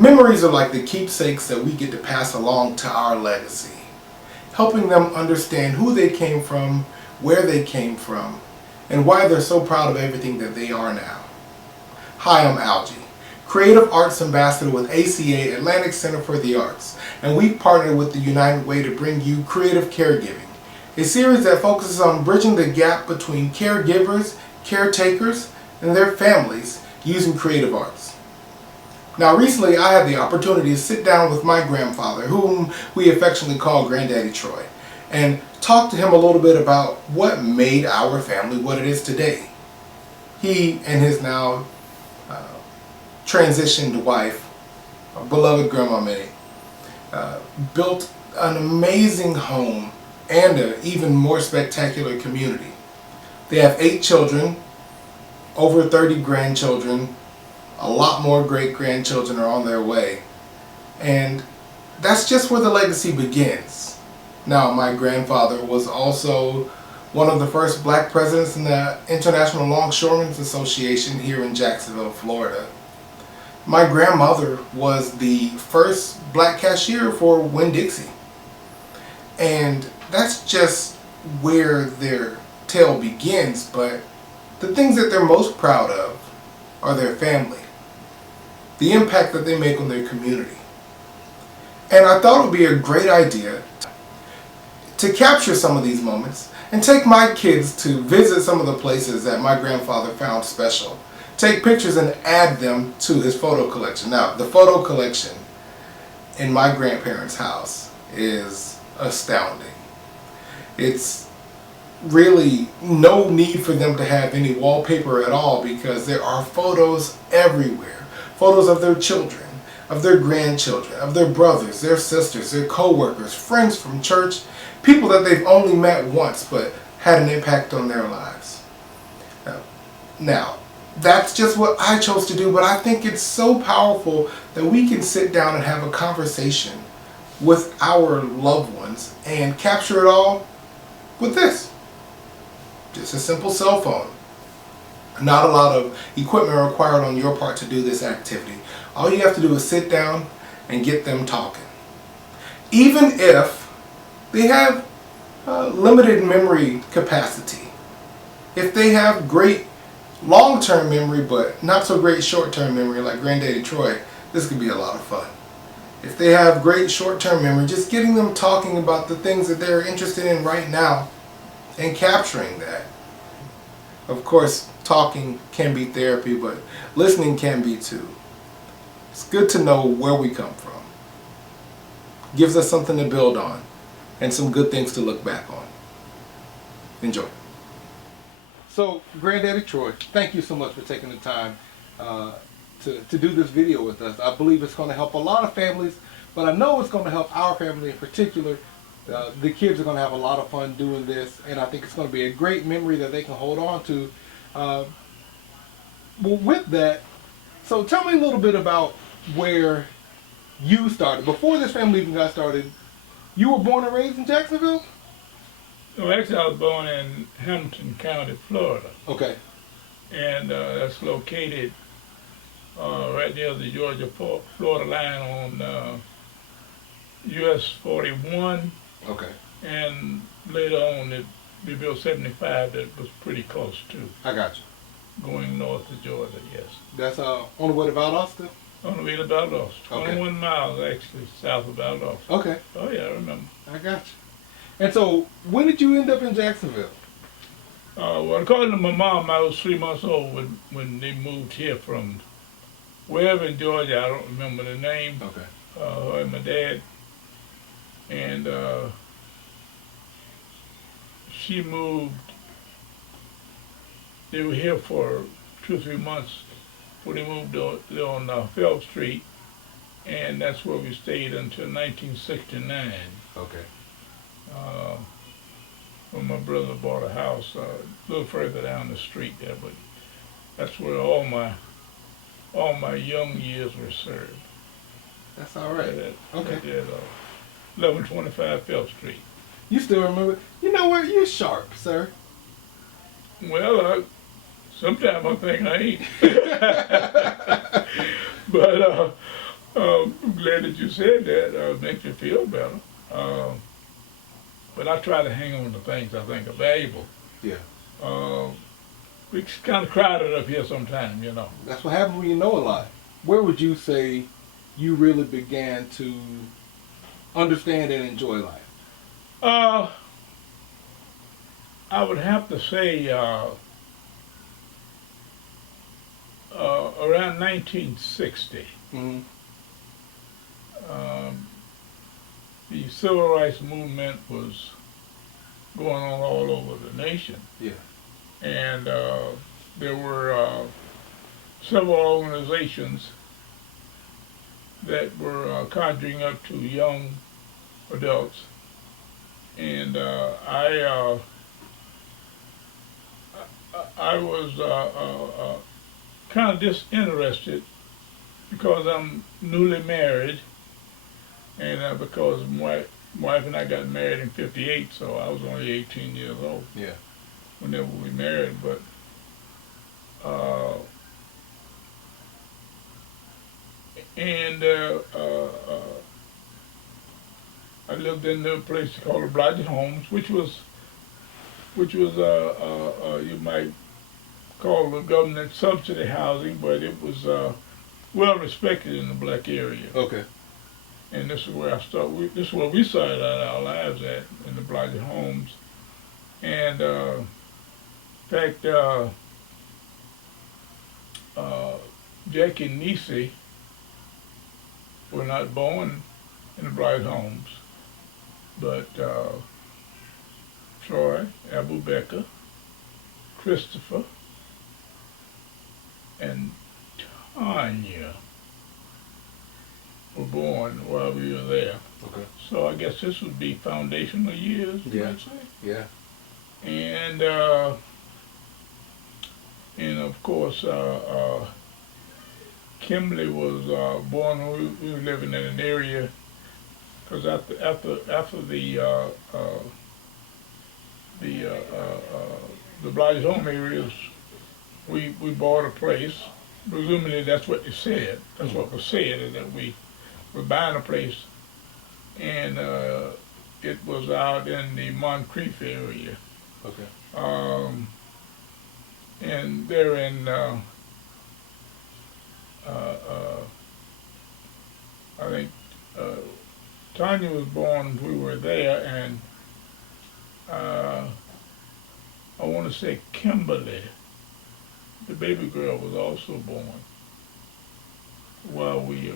Memories are like the keepsakes that we get to pass along to our legacy, helping them understand who they came from, where they came from, and why they're so proud of everything that they are now. Hi, I'm Algie, Creative Arts Ambassador with ACA, Atlantic Center for the Arts, and we've partnered with the United Way to bring you Creative Caregiving, a series that focuses on bridging the gap between caregivers, caretakers, and their families using creative arts. Now recently I had the opportunity to sit down with my grandfather, whom we affectionately call Granddaddy Troy, and talk to him a little bit about what made our family what it is today. He and his now transitioned wife, our beloved Grandma Minnie, built an amazing home and an even more spectacular community. They have 8 children, over 30 grandchildren, a lot more great-grandchildren are on their way. And that's just where the legacy begins. Now, my grandfather was also one of the first black presidents in the International Longshoremen's Association here in Jacksonville, Florida. My grandmother was the first black cashier for Winn-Dixie. And that's just where their tale begins, but the things that they're most proud of are their family, the impact that they make on their community. And I thought it would be a great idea to capture some of these moments and take my kids to visit some of the places that my grandfather found special. Take pictures and add them to his photo collection. Now, the photo collection in my grandparents' house is astounding. It's really no need for them to have any wallpaper at all because there are photos everywhere. Photos of their children, of their grandchildren, of their brothers, their sisters, their co-workers, friends from church, people that they've only met once but had an impact on their lives. Now, that's just what I chose to do, but I think it's so powerful that we can sit down and have a conversation with our loved ones and capture it all with this. Just a simple cell phone. Not a lot of equipment required on your part to do this activity. All you have to do is sit down and get them talking. Even if they have limited memory capacity, if they have great long-term memory but not so great short-term memory like Granddaddy Troy, this could be a lot of fun. If they have great short-term memory, just getting them talking about the things that they're interested in right now and capturing that. Of course, talking can be therapy, but listening can be too. It's good to know where we come from. Gives us something to build on and some good things to look back on. Enjoy. So, Granddaddy Troy, thank you so much for taking the time to do this video with us. I believe it's going to help a lot of families, but I know it's going to help our family in particular. The kids are going to have a lot of fun doing this, and I think it's going to be a great memory that they can hold on to. Well, with that, so tell me a little bit about where you started. Before this family even got started, you were born and raised in Jacksonville? No, actually I was born in Hamilton County, Florida. Okay. And that's located right near the Georgia-Florida line on US 41. Okay. And later on, they built 75 that was pretty close too. I got you. Going north to Georgia, yes. That's on the way to Valdosta? On the way to Valdosta. Okay. 21 miles actually south of Valdosta. Okay. Oh yeah, I remember. I got you. And so, when did you end up in Jacksonville? Well, according to my mom, I was 3 months old when they moved here from wherever in Georgia, I don't remember the name. Okay. Her and my dad. And she moved, they were here for 2 or 3 months before they moved on Phelps Street, and that's where we stayed until 1969. Okay. When my brother bought a house a little further down the street there, but that's where all my young years were served. That's all right. At, okay. At 1125 Phelps Street. You still remember? You know what? You're sharp, sir. Well, sometimes I think I ain't. But I'm glad that you said that. It makes me feel better. Uh, but I try to hang on to things I think are valuable. Yeah. Uh, it's kind of crowded up here sometimes, you know. That's what happens when you know a lot. Where would you say you really began to understand and enjoy life? Uh, I would have to say around 1960. Mm-hmm. Um, the civil rights movement was going on all over the nation. Yeah. And there were several organizations that were conjuring up to young adults. And I was kind of disinterested because I'm newly married, and because my wife and I got married in '58, so I was only 18 years old. Yeah. Whenever we married, but and I lived in a place called Obliging Homes, which was you might call the government subsidy housing, but it was well respected in the black area. Okay. And this is where I started. This is where we started out our lives at, in the Obliging Homes. And in fact, Jackie and Nisi were not born in the Bright Homes, but Troy, Abu Becca, Christopher, and Tanya were born while we were there. Okay. So I guess this would be foundational years, you Yeah. might say. Yeah. And of course, Kimberly was born when we were living in an area, because after the Blight's home areas, we bought a place. Presumably that's what they said. That's what was said, is that we were buying a place, and it was out in the Moncrief area. Okay. And there in I think Tanya was born when we were there, and I want to say Kimberly, the baby girl, was also born while we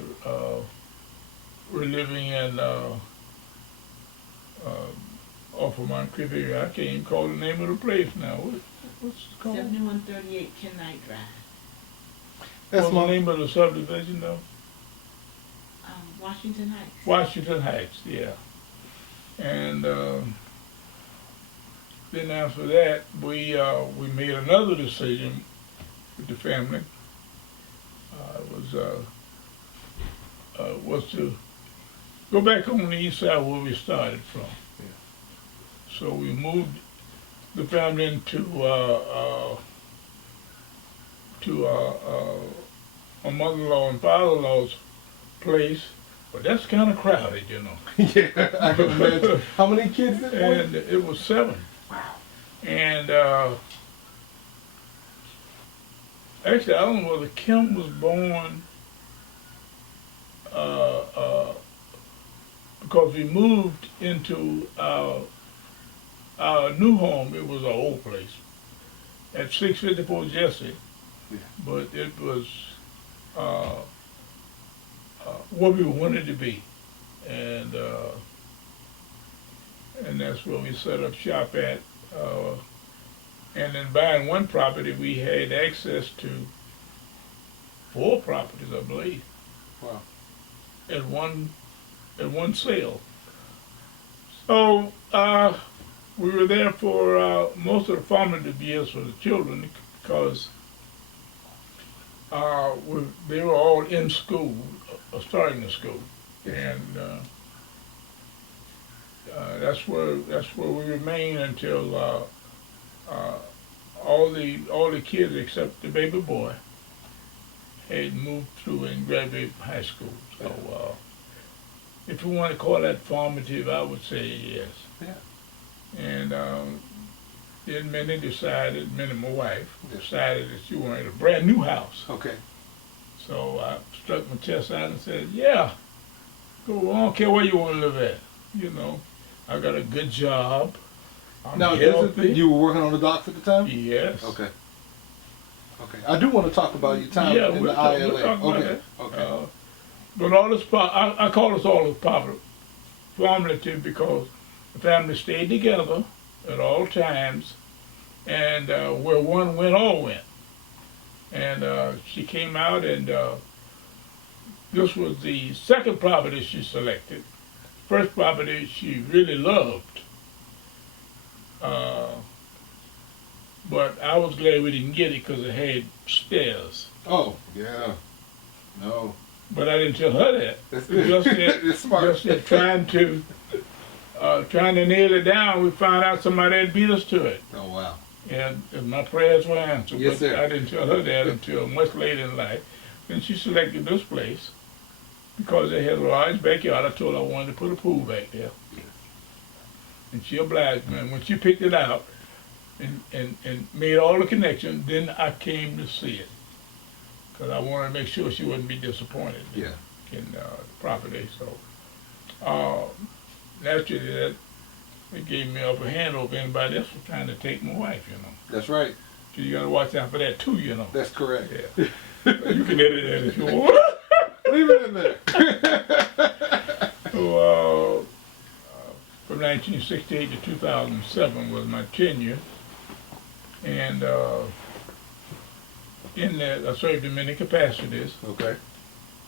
were living in off of Moncrief area. I can't even call the name of the place now. What's it called? 7138 Knight Drive. That's What's the name of the subdivision though? Washington Heights. Washington Heights, yeah. And then after that, we made another decision with the family. Was to go back on the east side where we started from. Yeah. So we moved the family into my mother-in-law and father-in-law's place. But that's kind of crowded, you know. Yeah, I can imagine. How many kids did you And it was 7. Wow. And actually, I don't know whether Kim was born because we moved into our new home. It was our old place at 654 Jesse, Yeah. but it was what we wanted to be, and that's where we set up shop at. And in buying one property, we had access to 4 properties, I believe. Wow. At one sale. So we were there for most of the formative years for the children, because they were all in school, starting the school, and that's where we remained until all the kids except the baby boy had moved through and graduated from high school. So, if you want to call that formative, I would say yes. Yeah. And then Minnie, my wife, Yeah. decided that she wanted a brand new house. Okay. So I struck my chest out and said, yeah, go, I don't care where you want to live at. You know, I got a good job. I'm Now, healthy. you were working on the docks at the time? Yes. Okay. Okay. I do want to talk about your time Yeah, in we'll the talk- ILA. we'll talk about Okay. that. Okay. But all this, I call this all this formative because the family stayed together at all times, and where one went, all went. And she came out, and this was the second property she selected. First property she really loved. But I was glad we didn't get it because it had stairs. Oh, yeah. No. But I didn't tell her that. That's Just good. that, It's smart. just that trying to nail it down, we found out somebody had beat us to it. Oh, wow. And my prayers were answered. Yes, but sir. I didn't tell her that until much later in life. Then she selected this place because they had a large backyard. I told her I wanted to put a pool back there. And she obliged me. And when she picked it out and made all the connections, then I came to see it. Because I wanted to make sure she wouldn't be disappointed Yeah. in the property. So naturally that it gave me upper hand over anybody else was trying to take my wife, you know. That's right. So you gotta watch out for that too, you know. That's correct. Yeah. You can edit that if you want. Leave it in there. So from 1968 to 2007 was my tenure, and in that I served in many capacities Okay.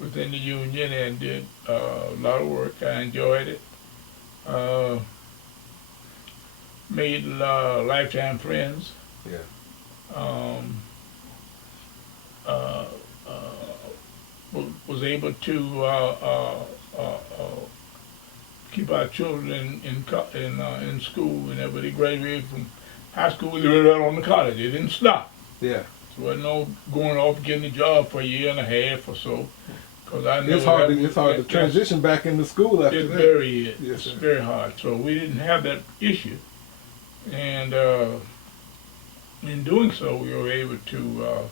within the union and did a lot of work. I enjoyed it. Made lifetime friends. Yeah. Was able to keep our children in school whenever they graduated from high school. They went right on to college. They didn't stop. Yeah. So there wasn't no going off getting a job for a year and a half or so. Cause I know It's hard to transition back into school after It's that. Yes, Yes, it's sir. very hard. So we didn't have that issue, and in doing so, we were able to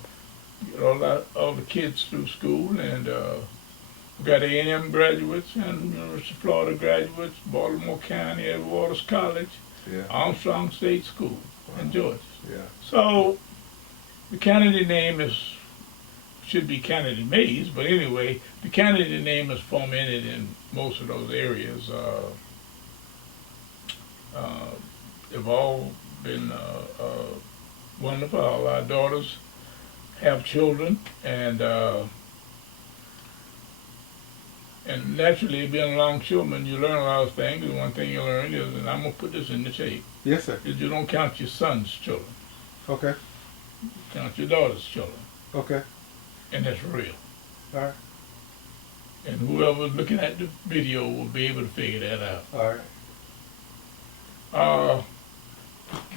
get all the kids through school, and we got A&M graduates and University of Florida graduates, Baltimore County, Edgewater College, Yeah. Armstrong State School, and Georgia. Yeah. So the Kennedy name should be Kennedy Mays, but anyway, the Kennedy name is fomented in most of those areas. They've all been wonderful. All our daughters have children, and naturally, being a longshoreman, you learn a lot of things. And one thing you learn is, and I'm gonna put this in the tape, Yes, sir. is you don't count your son's children, Okay. count your daughter's children, Okay. and that's real. All right. And whoever's looking at the video will be able to figure that out. All right.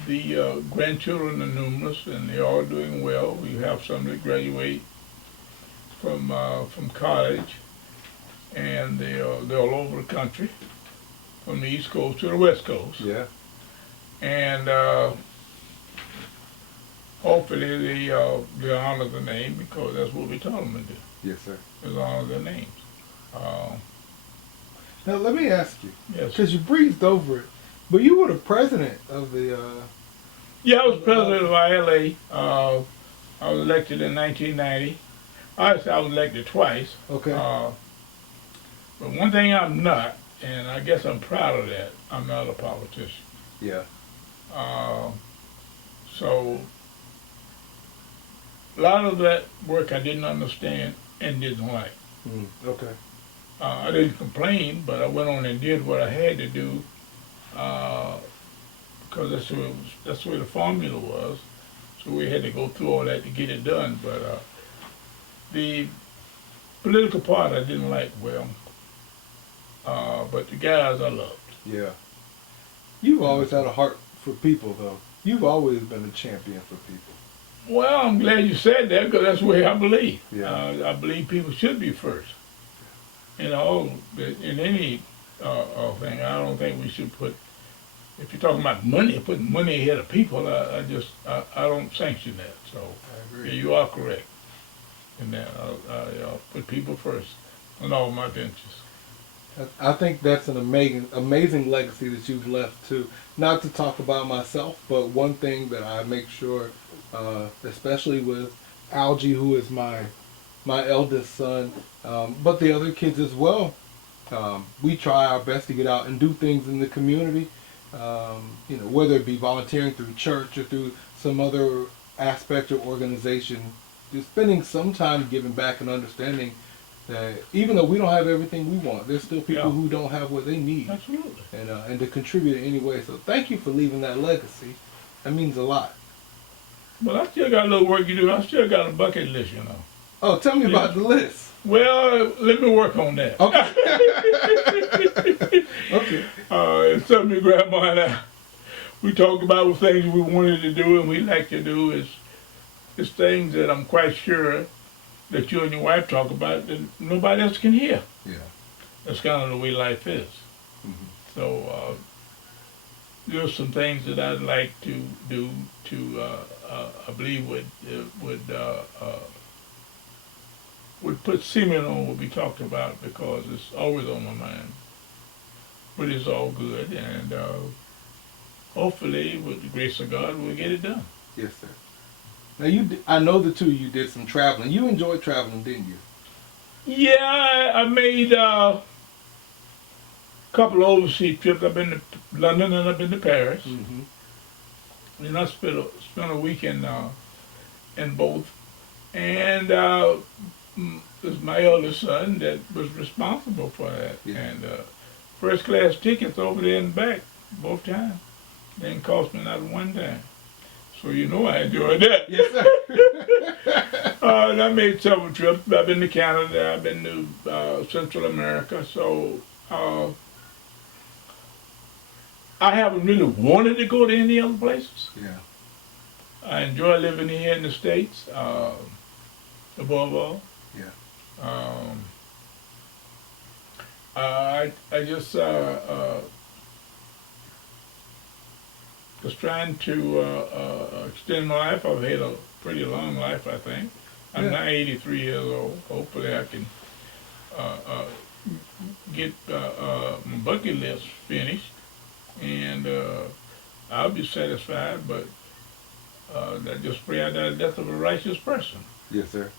The grandchildren are numerous, and they're all doing well. We have some that graduate from college, and they're all over the country, from the East Coast to the West Coast. Yeah. And hopefully they honor the name, because that's what we taught them to do, Yes, sir. is honor their names. Now let me ask you, Yes. because you breezed over it, but you were the president of the. Yeah, I was president of ILA. I was elected in 1990. I was elected twice. Okay. But one thing I'm not, and I guess I'm proud of that, I'm not a politician. Yeah. So a lot of that work I didn't understand and didn't like. Okay. I didn't complain, but I went on and did what I had to do, because that's the way the formula was. So we had to go through all that to get it done. But the political part I didn't like well, but the guys I loved. Yeah. You've always had a heart for people, though. You've always been a champion for people. Well, I'm glad you said that because that's the way I believe. Yeah. I believe people should be first. You know, in any thing, I don't think we should put. If you're talking about money, putting money ahead of people, I don't sanction that. So I yeah, agree. you are correct in that. I'll put people first on all my ventures. I think that's an amazing legacy that you've left too. Not to talk about myself, but one thing that I make sure, especially with Algie, who is my eldest son, but the other kids as well, we try our best to get out and do things in the community. Whether it be volunteering through church or through some other aspect or organization, just spending some time giving back and understanding that even though we don't have everything we want, there's still people who don't have what they need. Absolutely. And to contribute in any way. So thank you for leaving that legacy. That means a lot. But I still got a little work to do. I still got a bucket list, you know. Oh, tell me about the list. Well, let me work on that. Okay. Okay. It's something your grandma and I, we talk about with things we wanted to do and we like to do is things that I'm quite sure that you and your wife talk about that nobody else can hear. Yeah. That's kind of the way life is. Mm-hmm. So there's some things that I'd like to do to I believe would put cement on what we talked about because it's always on my mind. But it's all good, and hopefully, with the grace of God, we'll get it done. Yes, sir. Now I know the two of you did some traveling. You enjoyed traveling, didn't you? Yeah, I made a couple of overseas trips. I've been to London and I've been to Paris. Mm-hmm. And I spent a week in both. And it was my eldest son that was responsible for that. Yeah. And first class tickets over there and back both times. Didn't cost me not one dime. So you know I enjoyed that. Yes, sir. And I made several trips. I've been to Canada. I've been to Central America. So I haven't really wanted to go to any other places. Yeah. I enjoy living here in the States, above all. Yeah. I just was trying to extend my life. I've had a pretty long life, I think. I'm now 83 years old. Hopefully I can get my bucket list finished, and I'll be satisfied, but I just pray I die the death of a righteous person. Yes, sir.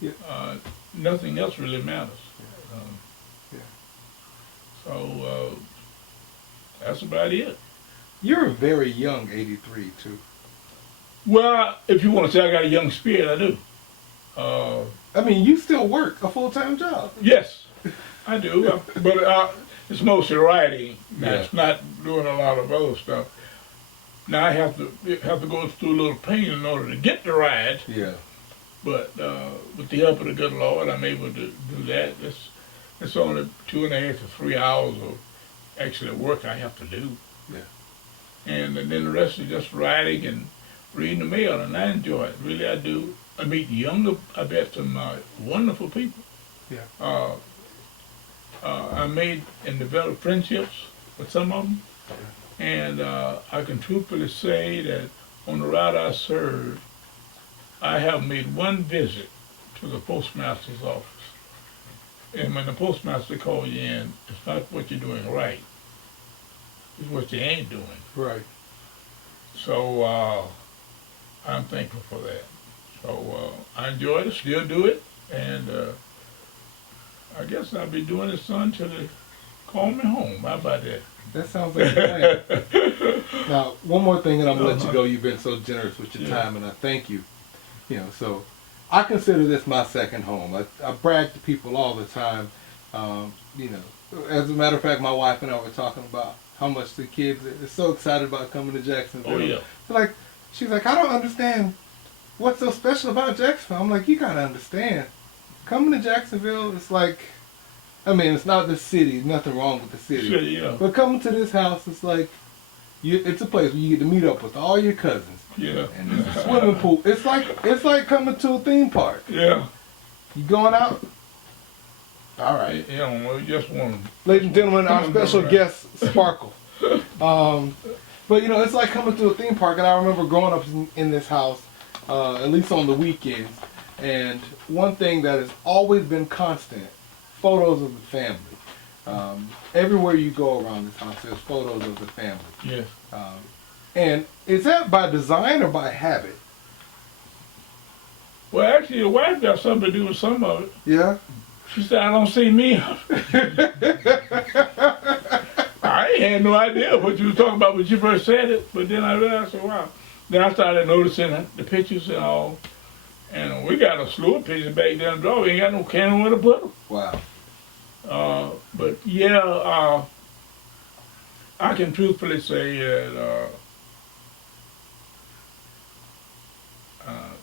Yeah. Nothing else really matters. Yeah. So that's about it. You're a very young 83 too. Well, if you want to say I got a young spirit, I do. I mean, you still work a full-time job. Yes, I do. But it's mostly writing. Now, Yeah. it's not doing a lot of other stuff. Now I have to go through a little pain in order to get the ride. Yeah. But with the help of the good Lord, I'm able to do that. It's only 2.5 to 3 hours of actually work I have to do. Yeah. And then the rest is just writing and reading the mail, and I enjoy it. Really, I do. I meet I met some wonderful people. Yeah. I made and developed friendships with some of them. And I can truthfully say that on the route I served, I have made one visit to the postmaster's office. And when the postmaster calls you in, it's not what you're doing right. It's what you ain't doing. Right. So I'm thankful for that. So I enjoyed it, still do it, and I guess I'll be doing it, son, till they call me home. How about that? That sounds like a plan. Now, one more thing, and I'm gonna let you go. You've been so generous with your time, and I thank you. So I consider this my second home. I brag to people all the time. As a matter of fact, my wife and I were talking about how much the kids are so excited about coming to Jacksonville. Oh, yeah. She's like, I don't understand what's so special about Jacksonville. I'm like, you gotta understand. Coming to Jacksonville, it's like, I mean, it's not the city. Nothing wrong with the city. Sure, yeah. But coming to this house, it's like It's a place where you get to meet up with all your cousins. Yeah. And there's a swimming pool. It's like coming to a theme park. Yeah. You going out? All right. You know, just one. Ladies and gentlemen, our special guest, Sparkle. But you know, it's like coming to a theme park, and I remember growing up in this house, at least on the weekends, and one thing that has always been constant, photos of the family. Everywhere you go around this house, there's photos of the family. Yes. And is that by design or by habit? Well, actually, your wife got something to do with some of it. Yeah? She said, I don't see me. I ain't had no idea what you was talking about when you first said it, but then I realized, wow. Then I started noticing the pictures and all, and we got a slew of pictures back there in the drawer. We ain't got no can where to put them. Wow. But yeah, I can truthfully say that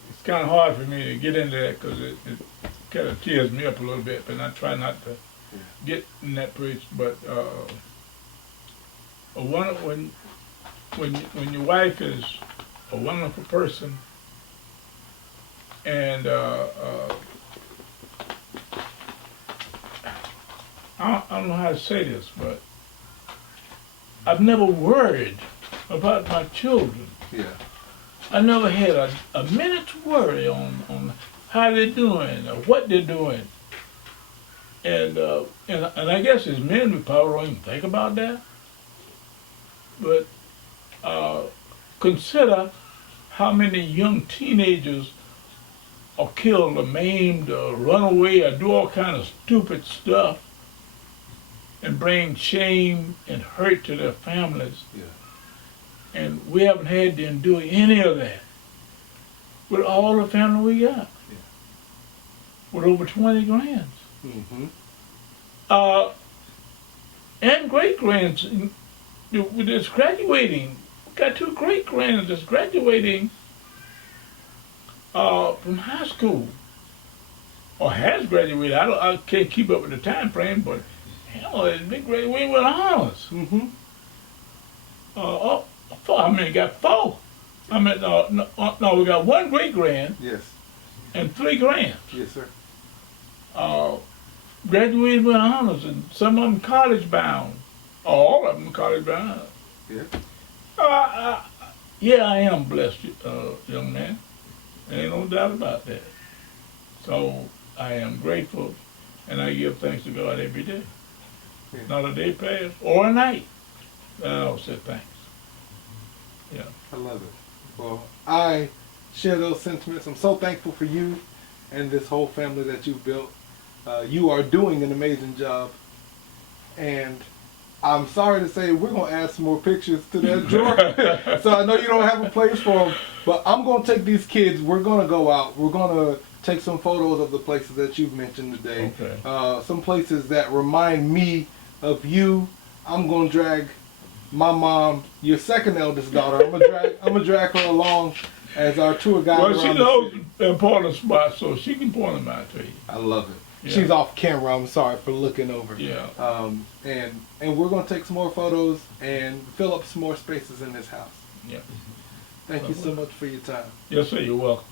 it's kind of hard for me to get into that because it kind of tears me up a little bit, and I try not to get in that place. But when your wife is a wonderful person, and I don't know how to say this, but I've never worried about my children. Yeah. I never had a minute's worry on how they're doing or what they're doing. And I guess as men, we probably don't even think about that. But consider how many young teenagers are killed or maimed or run away or do all kind of stupid stuff and bring shame and hurt to their families. Yeah. And we haven't had to endure any of that with all the family we got. Yeah. With over 20 grands. Mm-hmm. And great grands that's graduating. Got 2 great grands that's graduating from high school. Or has graduated. I can't keep up with the time frame, but hell, it's been graduating with honors. Mm-hmm. I mean, got 4. I mean, no, we got 1 great grand Yes. and 3 grands. Yes, sir. Graduated with honors, and some of them college bound. All of them college bound. Yeah. Yeah, I am blessed, young man. There ain't no doubt about that. So I am grateful, and I give thanks to God every day. Yeah. Not a day passed or a night that I don't say thanks. Yeah. I love it. Well, I share those sentiments. I'm so thankful for you and this whole family that you've built. You are doing an amazing job. And I'm sorry to say we're going to add some more pictures to that drawer. So I know you don't have a place for them, but I'm going to take these kids. We're going to go out. We're going to take some photos of the places that you've mentioned today. Okay. Some places that remind me of you. I'm going to drag my mom, your second eldest daughter. I'm gonna drag her along as our tour guide. Well, she around knows important spots, so she can point them out to you. I love it. Yeah. She's off camera. I'm sorry for looking over. Yeah. And we're gonna take some more photos and fill up some more spaces in this house. Yeah. Thank you so much for your time. Yes, sir. You're welcome.